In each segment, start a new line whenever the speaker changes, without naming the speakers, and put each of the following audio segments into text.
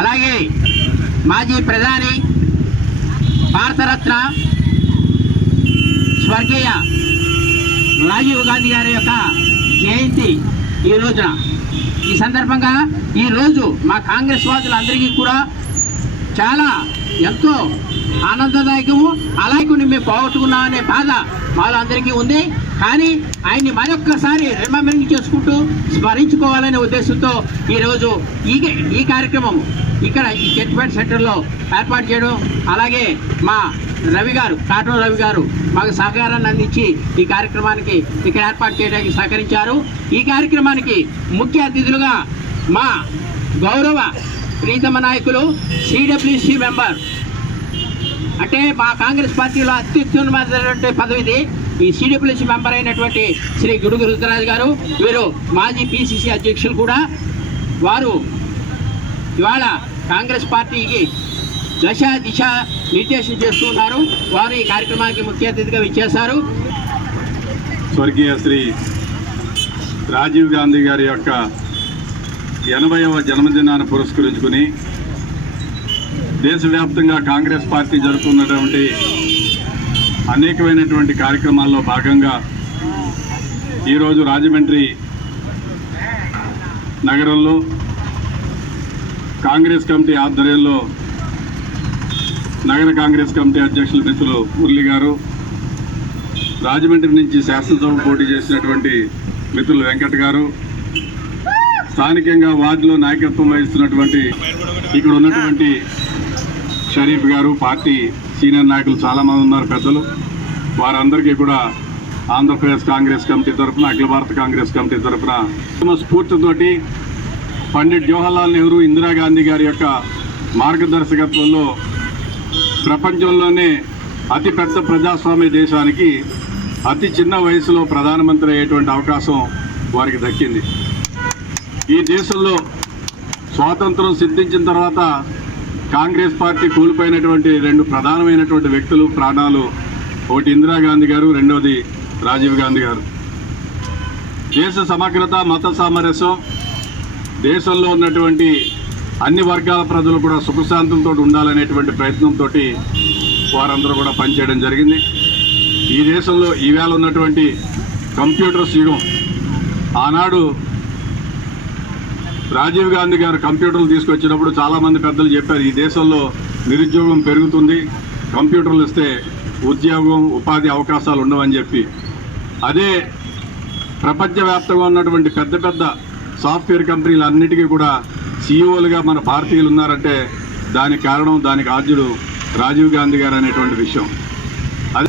అలాగే మాజీ ప్రధాని భారతరత్న స్వర్గీయ రాజీవ్ గాంధీ గారి యొక్క జయంతి ఈ రోజున ఈ సందర్భంగా ఈరోజు మా కాంగ్రెస్ వాదులందరికీ కూడా చాలా ఎంతో ఆనందదాయకము అలాగే కొన్ని మేము అనే బాధ వాళ్ళందరికీ ఉంది కానీ ఆయన్ని మరొక్కసారి రిమంబరింగ్ చేసుకుంటూ స్మరించుకోవాలనే ఉద్దేశంతో ఈరోజు ఈ ఈ కార్యక్రమం ఇక్కడ ఈ చెట్పేట సెంటర్లో ఏర్పాటు చేయడం అలాగే మా రవి గారు కాటం రవి గారు మాకు సహకారాన్ని అందించి ఈ కార్యక్రమానికి ఇక్కడ ఏర్పాటు చేయడానికి సహకరించారు ఈ కార్యక్రమానికి ముఖ్య అతిథులుగా మా గౌరవ ప్రీతమ నాయకులు సిడబ్ల్యూసి మెంబర్ అంటే మా కాంగ్రెస్ పార్టీలో అత్యుత్తమైనటువంటి పదవిది ఈ సిడిపిలిసి మెంబర్ అయినటువంటి శ్రీ గుడుగు రుద్రరాజు గారు వీరు మాజీ పిసిసి అధ్యక్షులు కూడా వారు ఇవాళ కాంగ్రెస్ పార్టీకి దశ దిశ నిర్దేశం చేస్తున్నారు వారు ఈ కార్యక్రమానికి ముఖ్య అతిథిగా ఇచ్చేశారు
స్వర్గీయ శ్రీ రాజీవ్ గాంధీ గారి యొక్క ఎనభైవ జన్మదినాన్ని పురస్కరించుకుని దేశవ్యాప్తంగా కాంగ్రెస్ పార్టీ జరుపుతున్నటువంటి అనేకమైనటువంటి కార్యక్రమాల్లో భాగంగా ఈరోజు రాజమండ్రి నగరంలో కాంగ్రెస్ కమిటీ ఆధ్వర్యంలో నగర కాంగ్రెస్ కమిటీ అధ్యక్షులు మిత్రులు మురళి గారు రాజమండ్రి నుంచి శాసనసభ పోటీ చేసినటువంటి మిత్రులు వెంకట్ గారు స్థానికంగా వార్డులో నాయకత్వం వహిస్తున్నటువంటి ఇక్కడ ఉన్నటువంటి షరీఫ్ గారు పార్టీ సీనియర్ నాయకులు చాలామంది ఉన్నారు పెద్దలు వారందరికీ కూడా ఆంధ్రప్రదేశ్ కాంగ్రెస్ కమిటీ తరఫున అఖిల భారత కాంగ్రెస్ కమిటీ తరఫున స్ఫూర్తితోటి పండిట్ జవహర్లాల్ నెహ్రూ ఇందిరాగాంధీ గారి యొక్క మార్గదర్శకత్వంలో ప్రపంచంలోనే అతిపెద్ద ప్రజాస్వామ్య దేశానికి అతి చిన్న వయసులో ప్రధానమంత్రి అయ్యేటువంటి అవకాశం వారికి దక్కింది ఈ దేశంలో స్వాతంత్రం సిద్ధించిన తర్వాత కాంగ్రెస్ పార్టీ కోల్పోయినటువంటి రెండు ప్రధానమైనటువంటి వ్యక్తులు ప్రాణాలు ఒకటి ఇందిరాగాంధీ గారు రెండవది రాజీవ్ గాంధీ గారు దేశ సమగ్రత మత సామరస్యం దేశంలో ఉన్నటువంటి అన్ని వర్గాల ప్రజలు కూడా సుఖశాంతంతో ఉండాలనేటువంటి ప్రయత్నంతో వారందరూ కూడా పనిచేయడం జరిగింది ఈ దేశంలో ఈవేళ ఉన్నటువంటి కంప్యూటర్స్ యుగం ఆనాడు రాజీవ్ గాంధీ గారు కంప్యూటర్లు తీసుకొచ్చినప్పుడు చాలామంది పెద్దలు చెప్పారు ఈ దేశంలో నిరుద్యోగం పెరుగుతుంది కంప్యూటర్లు ఇస్తే ఉద్యోగం ఉపాధి అవకాశాలు ఉండవని చెప్పి అదే ప్రపంచవ్యాప్తంగా ఉన్నటువంటి పెద్ద పెద్ద సాఫ్ట్వేర్ కంపెనీలు అన్నిటికీ కూడా సీఈఓలుగా మన భారతీయులు ఉన్నారంటే దానికి కారణం దానికి ఆద్యుడు రాజీవ్ గాంధీ గారు అనేటువంటి విషయం అదే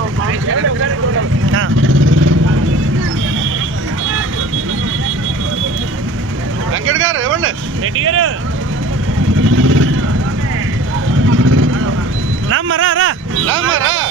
ஆ వెంకట్ గారు ఇవ్వండి
రెడ్డి గారు రామ్మరా రా
రామ్మరా